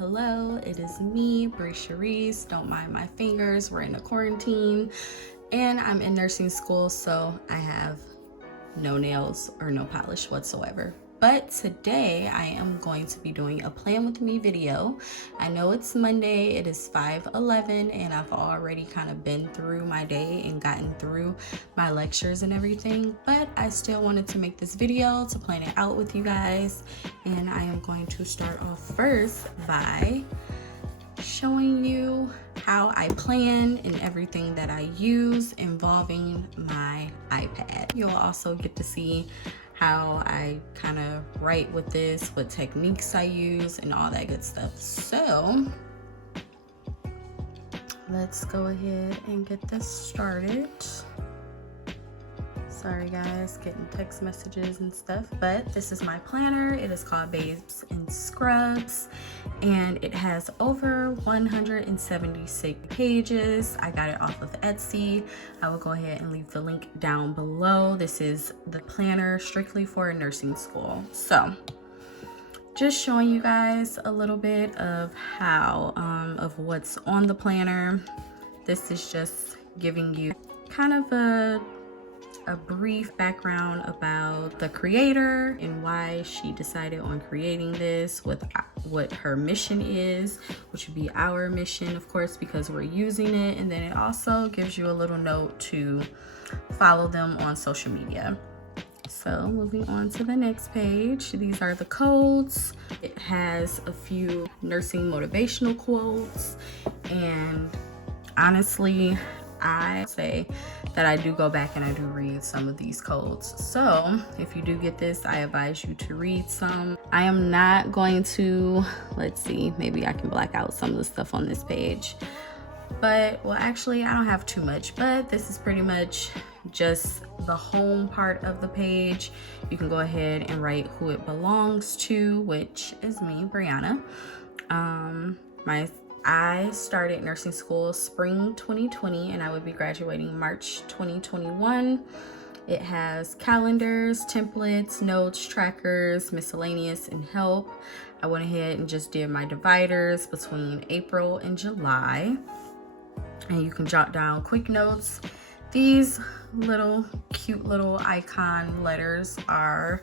Hello, it is me, Bree Cherise. Don't mind my fingers, we're in a quarantine and I'm in nursing school, so I have no nails or no polish whatsoever. But today I am going to be doing a plan with me video. I know it's Monday, it is 5:11, and I've already kind of been through my day and gotten through my lectures and everything, but I still wanted to make this video to plan it out with you guys. And I am going to start off first by showing you how I plan and everything that I use involving my iPad. You'll also get to see how I kind of write with this, what techniques I use, and all that good stuff. So let's go ahead and get this started. Sorry guys, getting text messages and stuff, but this is my planner. It is called Babes in Scrubs, and it has over 176 pages. I got it off of Etsy. I will go ahead and leave the link down below. This is the planner strictly for nursing school. So just showing you guys a little bit of how of what's on the planner. This is just giving you kind of a brief background about the creator and why she decided on creating this, with what her mission is, which would be our mission, of course, because we're using it. And then it also gives you a little note to follow them on social media. So moving on to the next page, these are the codes. It has a few nursing motivational quotes, and honestly, I say that I do go back and I do read some of these codes. So if you do get this, I advise you to read some. I am not going to, let's see, maybe I can black out some of the stuff on this page. But, well, actually, I don't have too much, but this is pretty much just the home part of the page. You can go ahead and write who it belongs to, which is me, Brianna. I started nursing school spring 2020, and I would be graduating March 2021. It has calendars, templates, notes, trackers, miscellaneous, and help. I went ahead and just did my dividers between April and July. And you can jot down quick notes. These little cute little icon letters are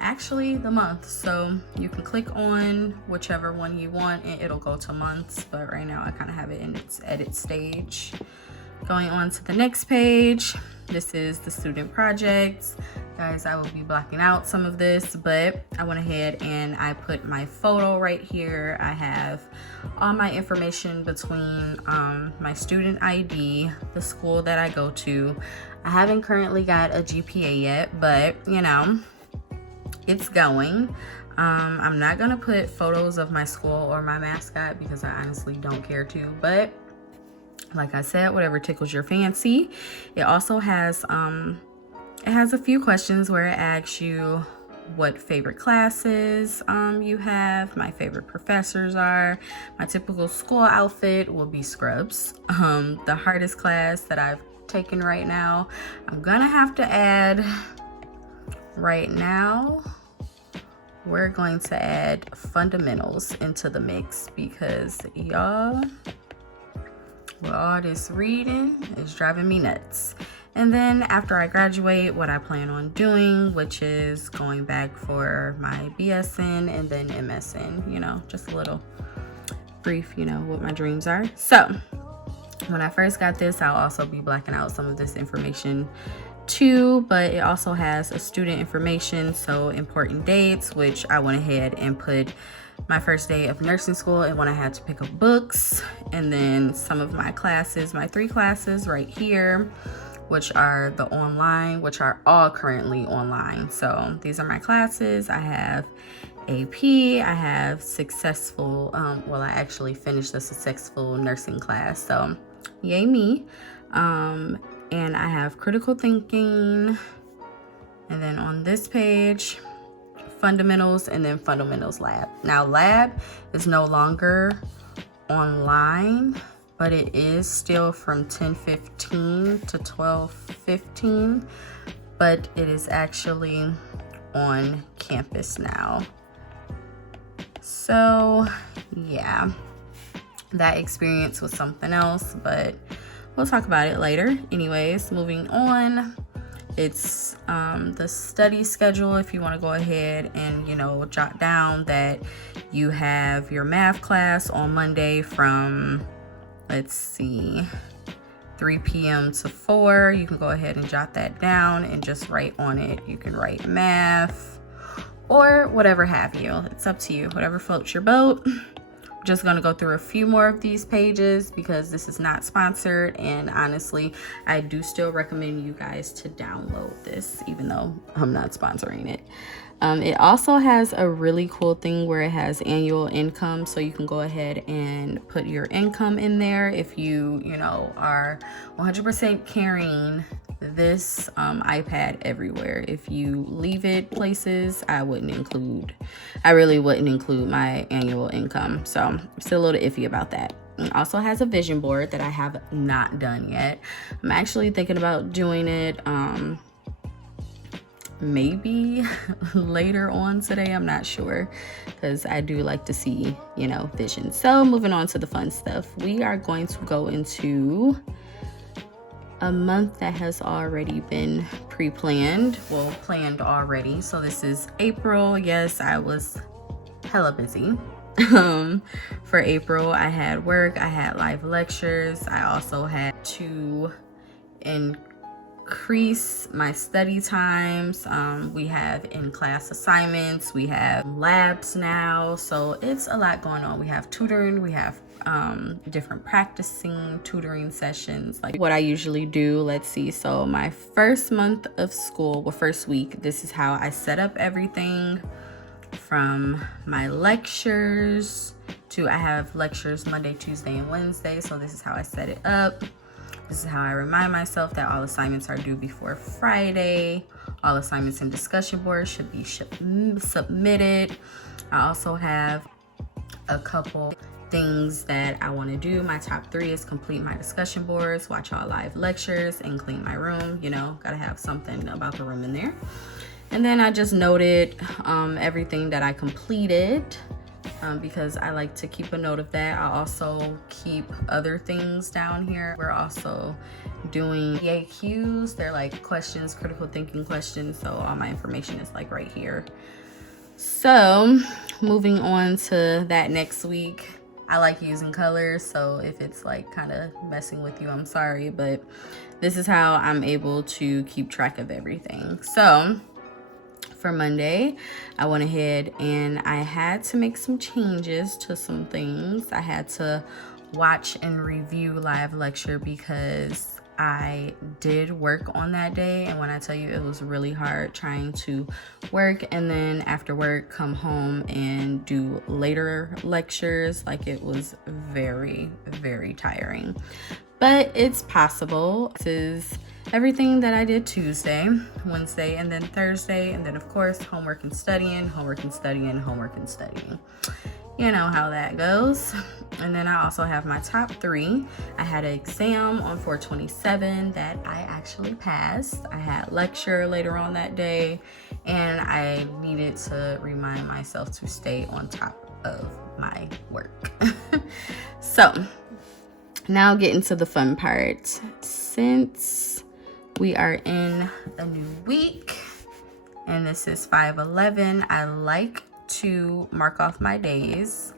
actually the month, so you can click on whichever one you want and it'll go to months, but right now I kind of have it in its edit stage. Going on to the next page, this is the student projects. Guys, I will be blocking out some of this, but I went ahead and I put my photo right here. I have all my information between my student ID, the school that I go to. I haven't currently got a GPA yet, but you know, it's going. I'm not gonna put photos of my school or my mascot because I honestly don't care to, but like I said, whatever tickles your fancy. It also has it has a few questions where it asks you what favorite classes you have, my favorite professors are. My typical school outfit will be scrubs. The hardest class that I've taken right now, I'm gonna have to add, right now we're going to add fundamentals into the mix because y'all, with all this reading is driving me nuts. And then after I graduate, what I plan on doing, which is going back for my BSN and then MSN, you know, just a little brief, you know, what my dreams are. So when I first got this, I'll also be blacking out some of this information too, but it also has a student information, so important dates, which I went ahead and put my first day of nursing school and when I had to pick up books, and then some of my classes, my 3 classes right here, which are the online, which are all currently online. So these are my classes. I have AP, I have successful, well, I actually finished the successful nursing class, so yay me. And I have critical thinking, and then on this page, fundamentals, and then fundamentals lab. Now lab is no longer online, but it is still from 10:15 to 12:15, but it is actually on campus now. So yeah, that experience was something else, but we'll talk about it later. Anyways, moving on, it's the study schedule. If you want to go ahead and, you know, jot down that you have your math class on Monday from, let's see, 3 p.m. to 4. You can go ahead and jot that down and just write on it. You can write math or whatever have you. It's up to you, whatever floats your boat. Just gonna go through a few more of these pages because this is not sponsored, and honestly, I do still recommend you guys to download this even though I'm not sponsoring it. It also has a really cool thing where it has annual income, so you can go ahead and put your income in there if you know, are 100% carrying this iPad everywhere. If you leave it places, I really wouldn't include my annual income. So I'm still a little iffy about that. It also has a vision board that I have not done yet. I'm actually thinking about doing it maybe later on today. I'm not sure, because I do like to see, you know, vision. So moving on to the fun stuff, we are going to go into a month that has already been pre-planned, well, planned already. So this is April. Yes, I was hella busy. For April, I had work, I had live lectures, I also had to increase my study times. We have in-class assignments, we have labs now, so it's a lot going on. We have tutoring, we have different practicing tutoring sessions, like what I usually do. Let's see, so my first month of school, well, first week, this is how I set up everything. From my lectures to, I have lectures Monday, Tuesday, and Wednesday, so this is how I set it up. This is how I remind myself that all assignments are due before Friday. All assignments and discussion boards should be submitted. I also have a couple things that I want to do. My top 3 is complete my discussion boards, watch all live lectures, and clean my room. You know, gotta have something about the room in there. And then I just noted everything that I completed because I like to keep a note of that. I also keep other things down here. We're also doing EAQs. They're like questions, critical thinking questions. So all my information is like right here. So moving on to that next week. I like using colors, so if it's like kind of messing with you, I'm sorry, but this is how I'm able to keep track of everything. So for Monday, I went ahead and I had to make some changes to some things. I had to watch and review live lecture because I did work on that day, and when I tell you, it was really hard trying to work and then after work come home and do later lectures. Like, it was very, very tiring, but it's possible. This is everything that I did Tuesday, Wednesday, and then Thursday, and then of course homework and studying, homework and studying, homework and studying. You know how that goes. And then I also have my top 3. I had an exam on 4/27 that I actually passed. I had lecture later on that day, and I needed to remind myself to stay on top of my work. So now getting to the fun part. Since we are in a new week and this is 5/11, I like to mark off my days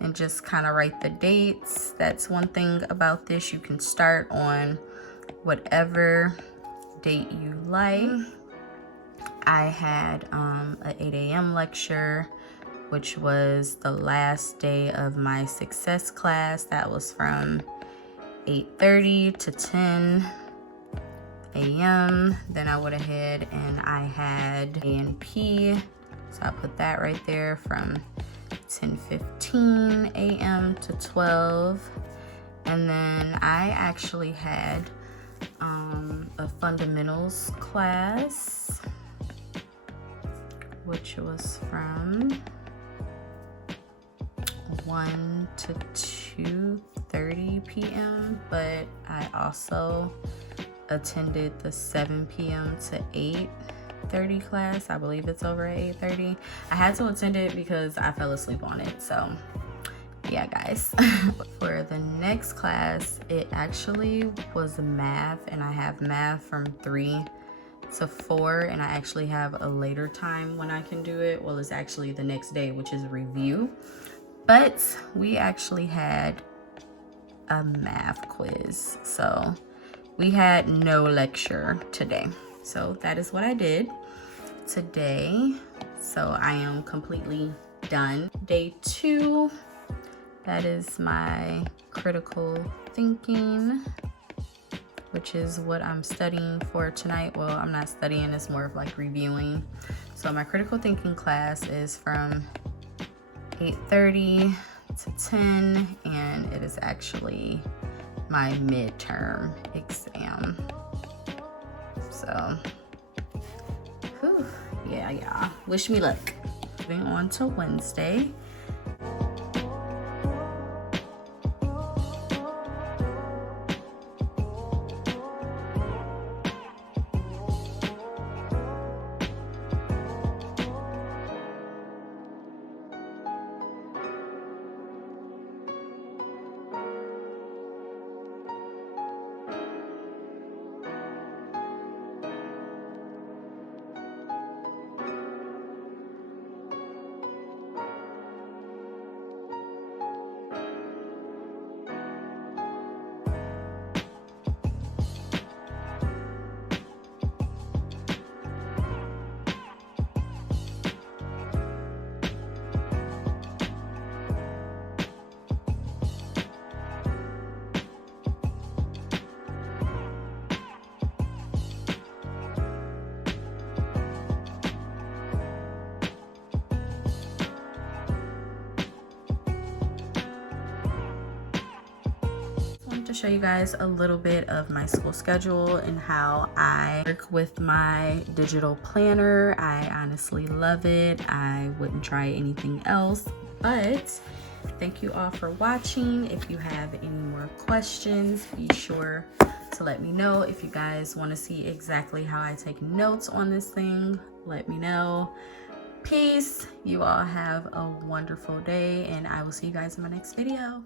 and just kind of write the dates. That's one thing about this. You can start on whatever date you like. I had an 8 a.m. lecture, which was the last day of my success class. That was from 8:30 to 10 a.m. Then I went ahead and I had A&P, so I put that right there from 10:15 a.m. to 12. And then I actually had a fundamentals class, which was from 1 to 2:30 p.m. But I also attended the 7 p.m. to 8 8:30 class. I believe it's over at 8:30. I had to attend it because I fell asleep on it. So yeah, guys. For the next class, it actually was math, and I have math from 3 to 4, and I actually have a later time when I can do it. Well, it's actually the next day, which is review. But we actually had a math quiz. So we had no lecture today. So that is what I did today. So I am completely done. Day 2, that is my critical thinking, which is what I'm studying for tonight. Well, I'm not studying, it's more of like reviewing. So my critical thinking class is from 8:30 to 10, and it is actually my midterm exam. So, whew, yeah, wish me luck. Moving on to Wednesday. To show you guys a little bit of my school schedule and how I work with my digital planner. I honestly love it. I wouldn't try anything else. But thank you all for watching. If you have any more questions, be sure to let me know. If you guys want to see exactly how I take notes on this thing, let me know. Peace. You all have a wonderful day, and I will see you guys in my next video.